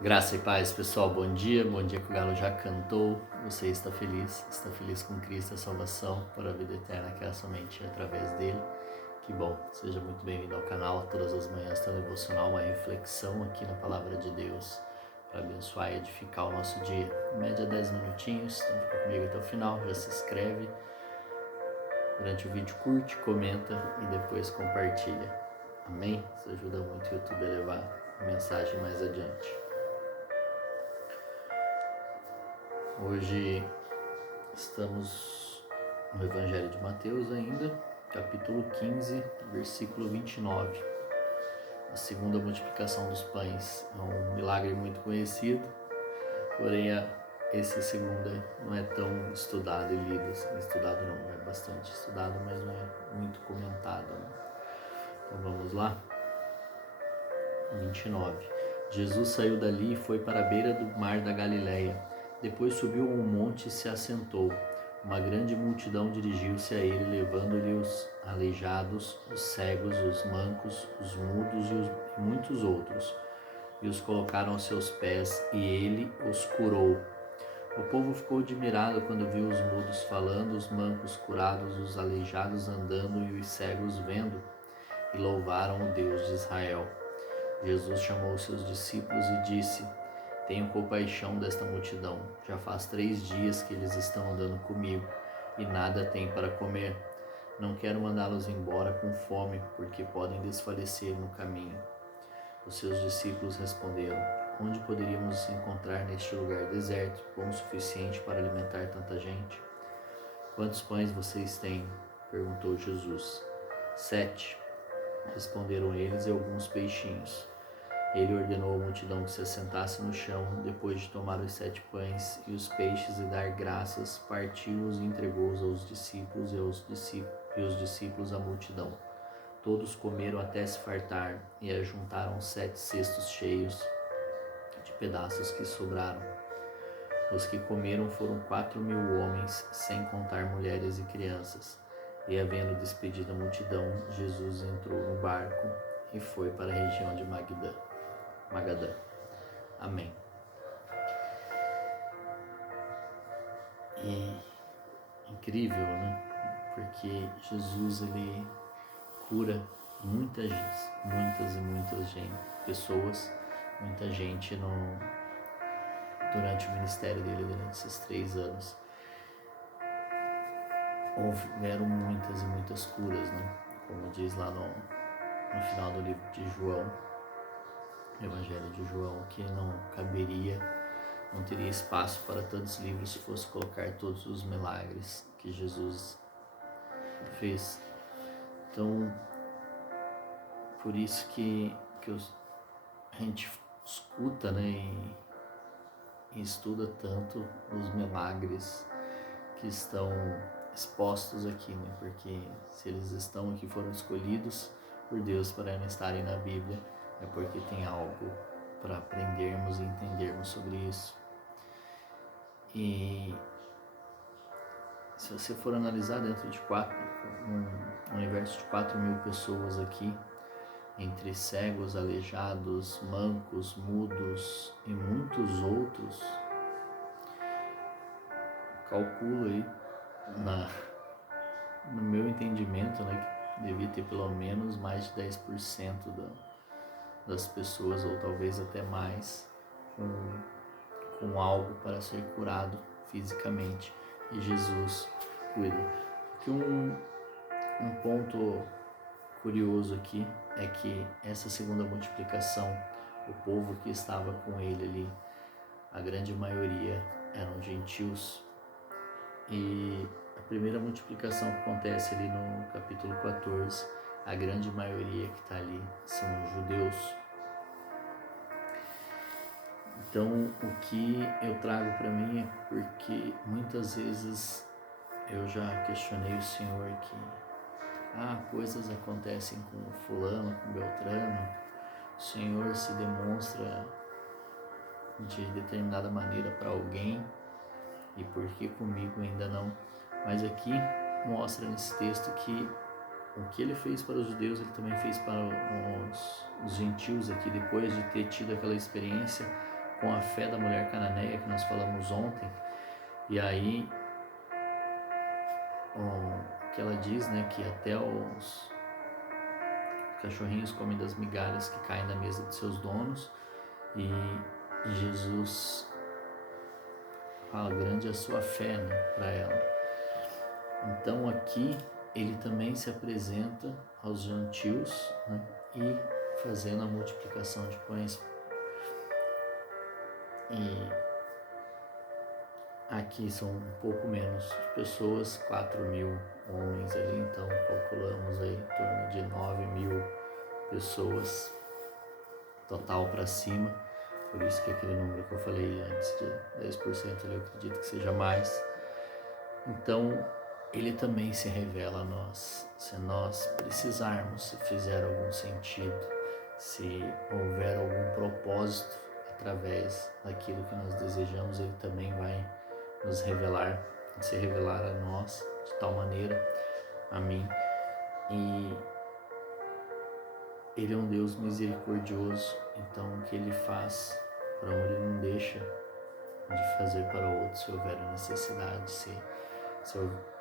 Graça e paz, pessoal. Bom dia que o galo já cantou. Você está feliz com Cristo, a salvação para a vida eterna que é somente através dele. Que bom, seja muito bem-vindo ao canal. Todas as manhãs tem um devocional, uma reflexão aqui na Palavra de Deus para abençoar e edificar o nosso dia. Em média 10 minutinhos, então fica comigo até o final, já se inscreve. Durante o vídeo curte, comenta e depois compartilha. Amém? Isso ajuda muito o YouTube a levar a mensagem mais adiante. Hoje estamos no Evangelho de Mateus ainda, capítulo 15, versículo 29. A segunda multiplicação dos pães é um milagre muito conhecido, porém esse segundo não é tão estudado e lido. Estudado não, é bastante estudado, mas não é muito comentado. Então vamos lá? 29. Jesus saiu dali e foi para a beira do mar da Galileia. Depois subiu a um monte e se assentou. Uma grande multidão dirigiu-se a ele, levando-lhe os aleijados, os cegos, os mancos, os mudos e muitos outros, e os colocaram aos seus pés, e ele os curou. O povo ficou admirado quando viu os mudos falando, os mancos curados, os aleijados andando e os cegos vendo, e louvaram o Deus de Israel. Jesus chamou seus discípulos e disse: Tenho compaixão desta multidão. Já faz 3 dias que eles estão andando comigo e nada têm para comer. Não quero mandá-los embora com fome, porque podem desfalecer no caminho. Os seus discípulos responderam: Onde poderíamos encontrar neste lugar deserto pão suficiente para alimentar tanta gente? Quantos pães vocês têm? Perguntou Jesus. 7, responderam eles, e alguns peixinhos. Ele ordenou à multidão que se assentasse no chão, depois de tomar os 7 pães e os peixes e dar graças, partiu-os e entregou-os aos discípulos e os discípulos à multidão. Todos comeram até se fartar e ajuntaram 7 cestos cheios de pedaços que sobraram. Os que comeram foram 4.000 homens, sem contar mulheres e crianças. E havendo despedido a multidão, Jesus entrou no barco e foi para a região de Magadã. Amém. E incrível, né? Porque Jesus, ele cura muitas pessoas, muita gente durante o ministério dele, durante esses 3 anos. Houveram muitas curas, né? Como diz lá no final do livro de João, Evangelho de João, que não teria espaço para tantos livros se fosse colocar todos os milagres que Jesus fez. Então, por isso que a gente escuta, né, e estuda tanto os milagres que estão expostos aqui, né? Porque se eles estão aqui, foram escolhidos por Deus para não estarem na Bíblia, é porque tem algo para aprendermos e entendermos sobre isso. E se você for analisar dentro de um universo de 4.000 pessoas aqui, entre cegos, aleijados, mancos, mudos e muitos outros, calculo aí, no meu entendimento, né, que devia ter pelo menos mais de 10% das pessoas, ou talvez até mais, com algo para ser curado fisicamente, e Jesus cuida. Porque um ponto curioso aqui é que essa segunda multiplicação, o povo que estava com ele ali, a grande maioria eram gentios, e a primeira multiplicação que acontece ali no capítulo 14, a grande maioria que está ali são judeus. Então, o que eu trago para mim é porque muitas vezes eu já questionei o Senhor que coisas acontecem com fulano, com Beltrano, o Senhor se demonstra de determinada maneira para alguém, e por que comigo ainda não? Mas aqui mostra nesse texto que o que ele fez para os judeus, ele também fez para os gentios aqui, depois de ter tido aquela experiência com a fé da mulher cananeia que nós falamos ontem. E aí que ela diz, né, que até os cachorrinhos comem das migalhas que caem da mesa de seus donos. E Jesus fala, grande é a sua fé, né, para ela. Então aqui ele também se apresenta aos gentios, né, e fazendo a multiplicação de pães. E aqui são um pouco menos de pessoas, 4.000 homens ali, então calculamos aí em torno de 9.000 pessoas total para cima. Por isso que aquele número que eu falei antes de 10% ali, eu acredito que seja mais. Então ele também se revela a nós, se nós precisarmos, se fizer algum sentido, se houver algum propósito através daquilo que nós desejamos, ele também vai nos revelar, se revelar a nós de tal maneira, a mim. E ele é um Deus misericordioso, então o que ele faz para um, ele não deixa de fazer para o outro se houver necessidade,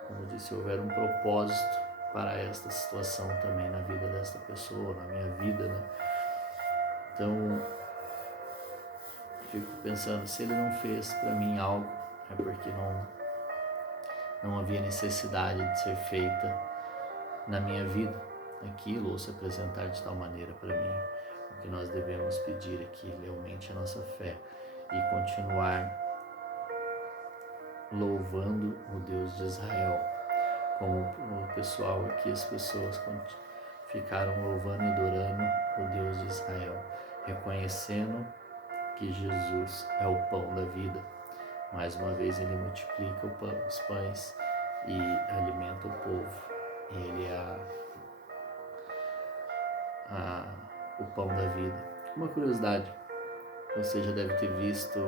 como eu disse, se houver um propósito para esta situação também na vida desta pessoa, na minha vida, né? Então, fico pensando, se ele não fez para mim algo, é porque não havia necessidade de ser feita na minha vida aquilo, ou se apresentar de tal maneira para mim. O que nós devemos pedir aqui realmente é a nossa fé e continuar louvando o Deus de Israel, como o pessoal aqui, as pessoas ficaram louvando e adorando o Deus de Israel, reconhecendo que Jesus é o pão da vida. Mais uma vez ele multiplica os pães e alimenta o povo. Ele é o pão da vida. Uma curiosidade, você já deve ter visto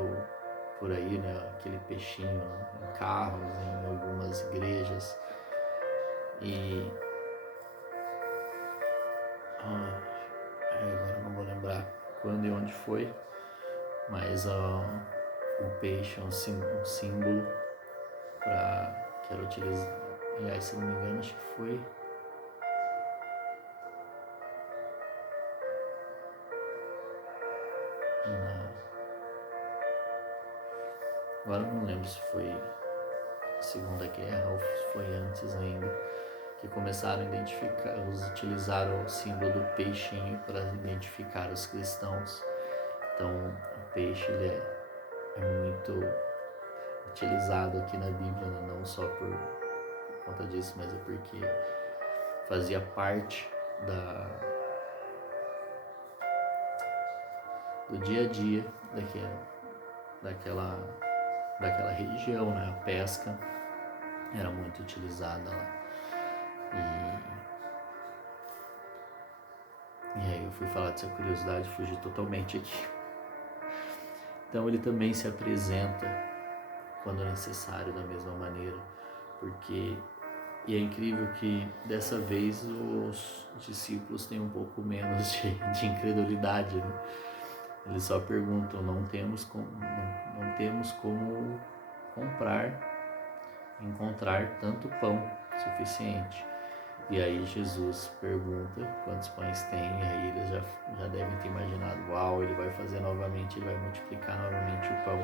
por aí, né, aquele peixinho, né, em carros, em algumas igrejas. E agora não vou lembrar quando e onde foi, mas o peixe é um símbolo que era utilizado. Aliás, se não me engano, acho que foi agora eu não lembro se foi a Segunda Guerra ou se foi antes ainda, que começaram a identificar, utilizaram o símbolo do peixinho para identificar os cristãos. Então o peixe ele é muito utilizado aqui na Bíblia, né? Não só por conta disso, mas é porque fazia parte do dia a dia daquela região, né? A pesca era muito utilizada lá. E aí eu fui falar dessa curiosidade, fugi totalmente aqui. Então ele também se apresenta quando necessário da mesma maneira, e é incrível que dessa vez os discípulos têm um pouco menos de incredulidade, né? Eles só perguntam, não temos como encontrar tanto pão suficiente. E aí Jesus pergunta quantos pães tem, e aí eles já devem ter imaginado, uau, ele vai fazer novamente, ele vai multiplicar novamente o pão,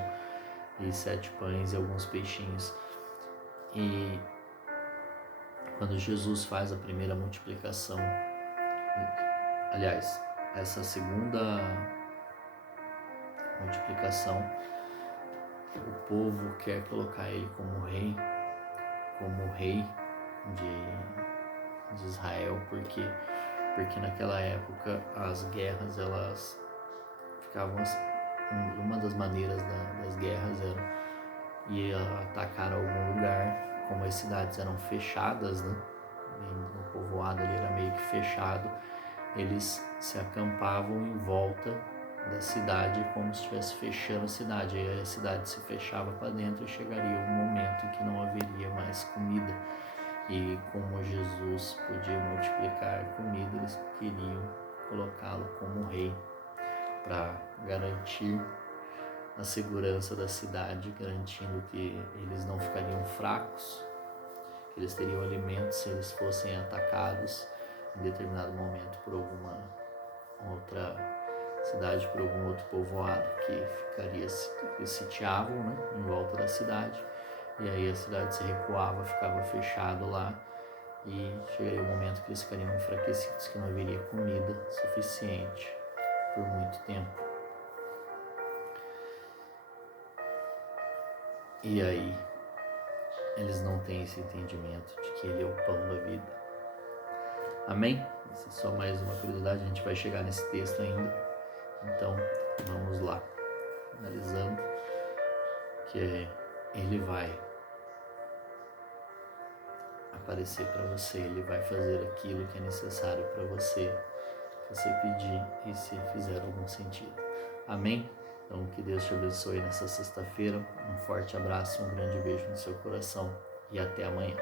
e 7 pães e alguns peixinhos. E quando Jesus faz a primeira multiplicação, aliás, essa segunda multiplicação, o povo quer colocar ele como rei de Israel, porque naquela época as guerras, elas ficavam, uma das maneiras das guerras era atacar algum lugar. Como as cidades eram fechadas, né, o povoado ali era meio que fechado, eles se acampavam em volta da cidade como se estivesse fechando a cidade. Aí a cidade se fechava para dentro e chegaria um momento em que não haveria mais comida. E como Jesus podia multiplicar comida, eles queriam colocá-lo como rei para garantir a segurança da cidade, garantindo que eles não ficariam fracos, que eles teriam alimento se eles fossem atacados em determinado momento por alguma outra cidade, por algum outro povoado que sitiavam, né, em volta da cidade. E aí a cidade se recuava, ficava fechado lá, e chegaria o momento que eles ficariam enfraquecidos, que não haveria comida suficiente por muito tempo. E aí eles não têm esse entendimento de que Ele é o pão da vida. Amém? Essa é só mais uma curiosidade, a gente vai chegar nesse texto ainda. Então, vamos lá. Analisando que Ele vai aparecer para você, Ele vai fazer aquilo que é necessário para você, se você pedir e se fizer algum sentido. Amém? Então, que Deus te abençoe nessa sexta-feira. Um forte abraço, um grande beijo no seu coração e até amanhã.